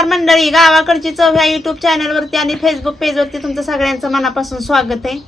नमस्कार मंडळी, गावाकडची चव ह्या युट्यूब चॅनलवरती आणि फेसबुक पेजवरती तुमचं सगळ्यांचं मनापासून स्वागत आहे.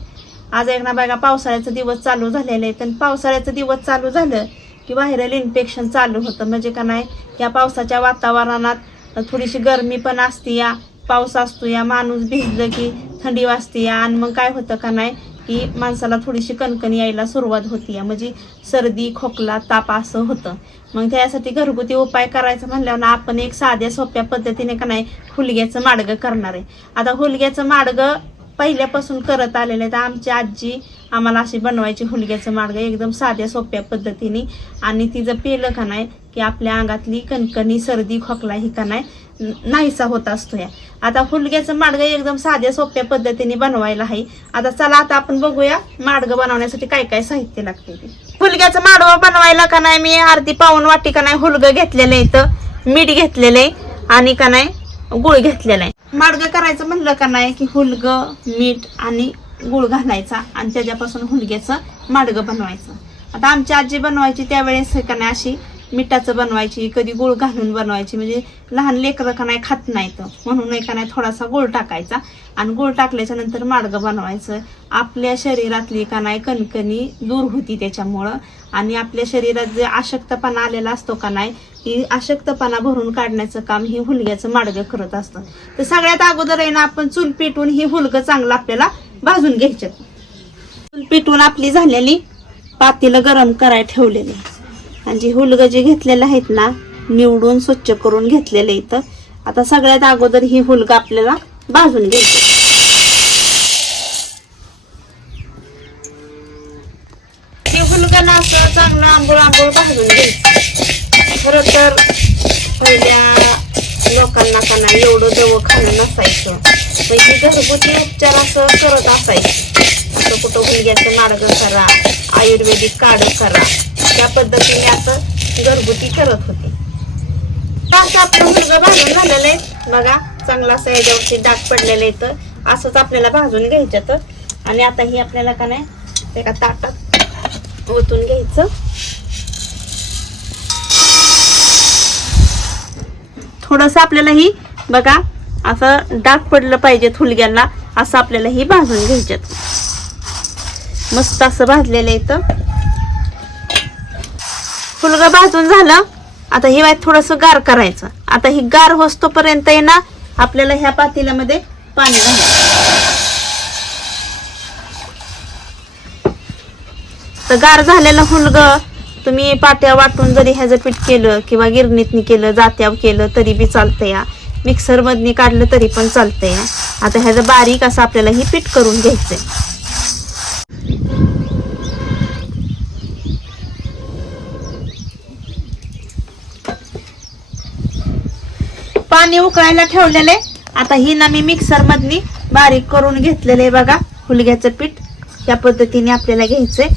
आज एक ना बघा पावसाळ्याचा दिवस चालू झालेले आहेत आणि पावसाळ्याचं दिवस चालू झालं की व्हायरल इन्फेक्शन चालू होतं. म्हणजे का नाही, या पावसाच्या वातावरणात थोडीशी गरमी पण असते, या पाऊस असतो, या माणूस भिजलं की थंडी वाजते आणि मग काय होतं का नाही की माणसाला थोडीशी कणकणी यायला सुरुवात होती, म्हणजे सर्दी खोकला ताप असं होतं. मग त्यासाठी घरगुती उपाय करायचं म्हणल्यावर आपण एक साध्या सोप्या पद्धतीने का नाही हुलग्याचं माडगं करणार आहे. आता हुलग्याचं माडगं पहिल्यापासून करत आलेलं आहे. तर आमची आजी आम्हाला अशी बनवायची हुलग्याचं माडगं एकदम साध्या सोप्या पद्धतीने, आणि तिचं पेलं का नाही की आपल्या अंगातली कणकणी सर्दी खोकला ही का नाही नाहीसा होत असतो. या आता हुलग्याचं माडगं एकदम साध्या सोप्या पद्धतीने बनवायला आहे. आता चला आता आपण बघूया माडगं बनवण्यासाठी काय काय साहित्य लागते ते. हुलग्याचं माडगं बनवायला का नाही मी अर्धी पाऊण वाटी का नाही हुलगं घेतलेलं आहे, तर मीठ घेतलेलं आहे आणि का नाही गुळ घेतलेला आहे. माडगं करायचं म्हणलं का नाही की हुलगं मीठ आणि गुळ घालायचा आणि त्याच्यापासून हुलग्याचं माडगं बनवायचं. आता आमची आजी बनवायची त्यावेळेस का नाही अशी मिठाचं बनवायची, कधी गुळ घालून बनवायची, म्हणजे लहान लेकरं का नाही खात नाहीत म्हणून का नाही थोडासा गुळ टाकायचा आणि गुळ टाकल्याच्या नंतर माडगं बनवायचं. आपल्या शरीरातली का नाही कणकणी दूर होती त्याच्यामुळं, आणि आपल्या शरीरात जे अशक्तपणा आलेला असतो का नाही की अशक्तपणा भरून काढण्याचं काम हे हुलग्याचं माडगं करत असतं. तर सगळ्यात अगोदर आहे ना आपण चूल पेटून ही हुलगं चांगलं आपल्याला भाजून घ्यायचं. चूल पेटून आपली झालेली पातेलं गरम करायला ठेवलेली आणि जी हुलगं जे घेतलेलं आहेत ना निवडून स्वच्छ करून घेतलेलं इथं. आता सगळ्यात अगोदर ही हुलगं आपल्याला भाजून घ्यायची. ही हुलगं ना असं चांगलं आंबोळ आंबोळ भाजून घ्यायचं. खरं तर पहिल्या लोकांना का नाही एवढं जवळ खाणं नसायचं, पण ही घरगुती उपचार असं करत असायचं. असं कुठं हुलग्याचं माडगं करा, आयुर्वेदिक काढ करा, त्या पद्धतीने असं घरगुती करत होते. असं आपलं हुलगं भाजून झालेलं आहे बघा, चांगलं असं याच्यावरती डाग पडलेलं आहे, तर असंच आपल्याला भाजून घ्यायचं. तर आणि आता ही आपल्याला का नाही एका ताटात ओतून घ्यायचं. थोडंसं आपल्याला ही बघा असं डाग पडलं पाहिजे हुलग्याला, असं आपल्याला ही भाजून घ्यायच्यात. मस्त असं भाजलेलं आहे. तर हुलगं भाजून झालं. आता ही वाईट थोडंसं गार करायचं. आता ही गार होस्तोपर्यंत आहे ना आपल्याला ह्या पातेल्यामध्ये पाणी घालायचं. तर गार झालेलं हुलगं तुम्ही पाट्या वाटून जरी ह्याचं पीठ केलं किंवा गिरणीतनी केलं जात्यावर केलं तरी बी चालतंय, या मिक्सर मधनी काढलं तरी पण चालतंय. आता ह्याचं बारीक असं आपल्याला ही पीठ करून घ्यायचंय. पाणी उकळायला ठेवलेले. आता ही ना मी मिक्सर मधनी बारीक करून घेतलेले बघा हुलग्याचं पीठ. या पद्धतीने आपल्याला घ्यायचंय.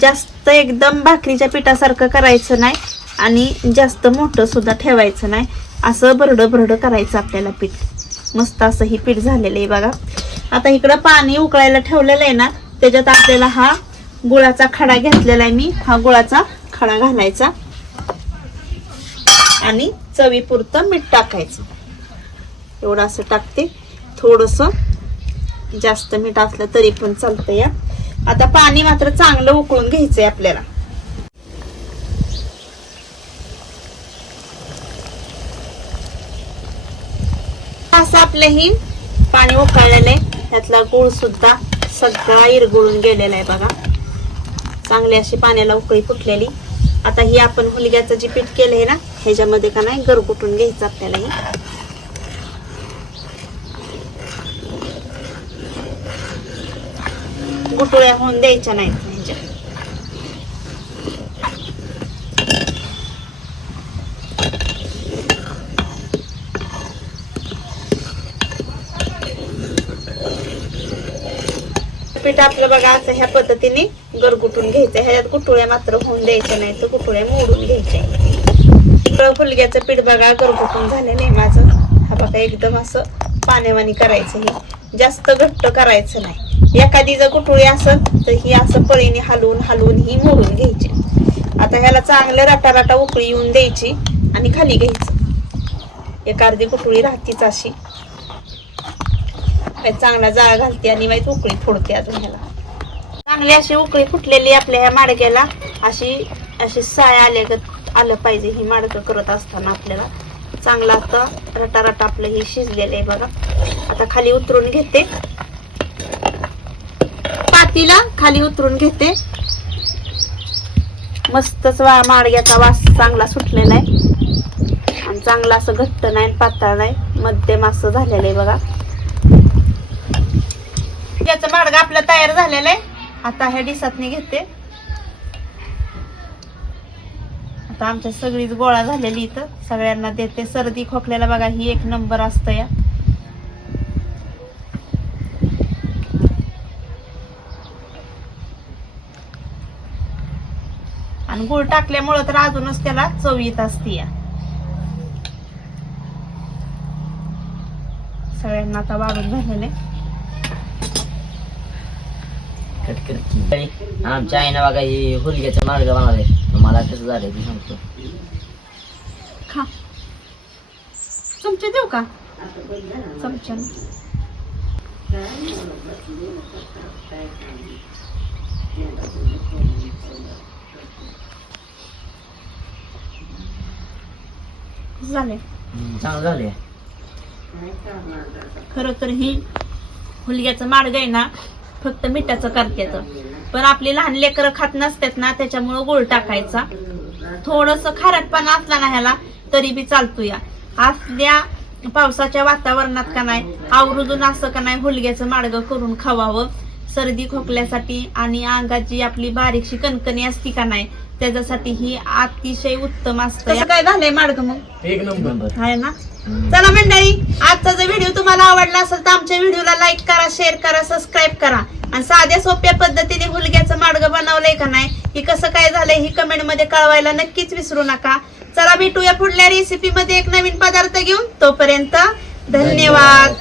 जास्त एकदम भाकरीच्या पिठासारखं करायचं नाही आणि जास्त मोठं सुद्धा ठेवायचं नाही, असं भरडं भरडं करायचं आपल्याला पीठ. मस्त असं ही पीठ झालेलं आहे बघा. आता इकडं पाणी उकळायला ठेवलेलं आहे ना, त्याच्यात आपल्याला हा गुळाचा खडा घेतलेला आहे मी. हा गुळाचा खडा घालायचा आणि चवीपुरतं मीठ टाकायचं. एवढं असं टाकते. थोडंसं जास्त मीठ असलं तरी पण चालतं. या आता पाणी मात्र चांगलं उकळून घ्यायचंय आपल्याला. असं आपलं ही पाणी उकळलेलं आहे. त्यातला गुळ सुद्धा सगळा इरगुळून गेलेला आहे बघा. चांगली अशी पाण्याला उकळी फुटलेली. आता ही आपण हुलग्याचं जे पीठ केलंय ना ह्याच्यामध्ये का नाही गरगुटून घ्यायचं आपल्याला. ही गुटुळ्या होऊन द्यायच्या नाहीत ह्याच्या. पीठ आपलं बघा असं ह्या पद्धतीने गरगुटून घ्यायचं. ह्याच्यात गुटुळ्या मात्र होऊन द्यायच्या नाही, तर गुटुळ्या मोडून घ्यायच्या. हुलग्याचं पीठ बघा गरगुटून झालेलं आहे माझं. हा बघा एकदम असं पाण्यावानी करायचं. हे जास्त घट्ट करायचं नाही. एखादी जर गुटुळी असेल तर ही असं पळीने हलवून हलवून ही मोडून घ्यायची. आता ह्याला चांगलं रटा उकळी येऊन द्यायची आणि खाली घ्यायचं. एक अर्धी कुटुळी राहतीच अशी. चांगला जाळ घालते आणि माहीत उकळी फोडते अजून. ह्याला चांगली अशी उकळी फुटलेली आपल्या ह्या माडग्याला अशी साय आलं पाहिजे. ही माडगं करत असताना आपल्याला चांगला आता रटा आपलं हे शिजलेलं आहे बघा. आता खाली उतरून घेते, पातीला खाली उतरून घेते. मस्तच माडग्याचा वास चांगला सुटलेला आहे आणि चांगला असं घट्ट नाही पातळ नाही, मध्यम असं झालेलं आहे बघा. याचं माडगं आपलं तयार झालेलं आहे. आता ह्या डिसातनी घेते. आता आमच्या सगळीच गोळा झालेली इथं सगळ्यांना देते. सर्दी खोकल्याला बघा ही एक नंबर असतं या. आणि गुळ टाकल्यामुळं तर अजूनच त्याला चव येत असते या. सगळ्यांना आता वाढून झालेले. आमच्या आईनं बघा ही हुलग्याचं माडगं बनवलंय. मला कसं झालंय ते सांगतो. खा. चमचे देऊ का? चमचा झाले. चांगलं झालंय. खरं तर ही हुलग्याचं माडगं आहे ना फक्त मिठाचं करतात, पण आपली लहान लेकरं खात नसतात ना त्याच्यामुळं गुळ टाकायचा. थोडस खारटपणा असला ना ह्याला तरी बी चालतो या. असल्या पावसाच्या वातावरणात का नाही आवर्जून असं का नाही हुलग्याचं माडगं करून खावावं. सर्दी खोकल्यासाठी आणि अंगात जी आपली बारीकशी कणकणी असती का नाही त्याच्यासाठी ही अतिशय उत्तम असतं. कसं काय झालंय माडगं मग? एक नंबर आहे ना. चला मंडळी, आजचा जर व्हिडिओ तुम्हाला आवडला असेल तर आमच्या व्हिडिओला लाईक करा, शेअर करा, सबस्क्राईब करा आणि साध्या सोप्या पद्धतीने हुलग्याचं माडगं बनवलंय का नाही हे कसं काय झालंय ही कमेंट मध्ये कळवायला नक्कीच विसरू नका. चला भेटूया पुढल्या रेसिपी मध्ये एक नवीन पदार्थ घेऊन. तोपर्यंत धन्यवाद.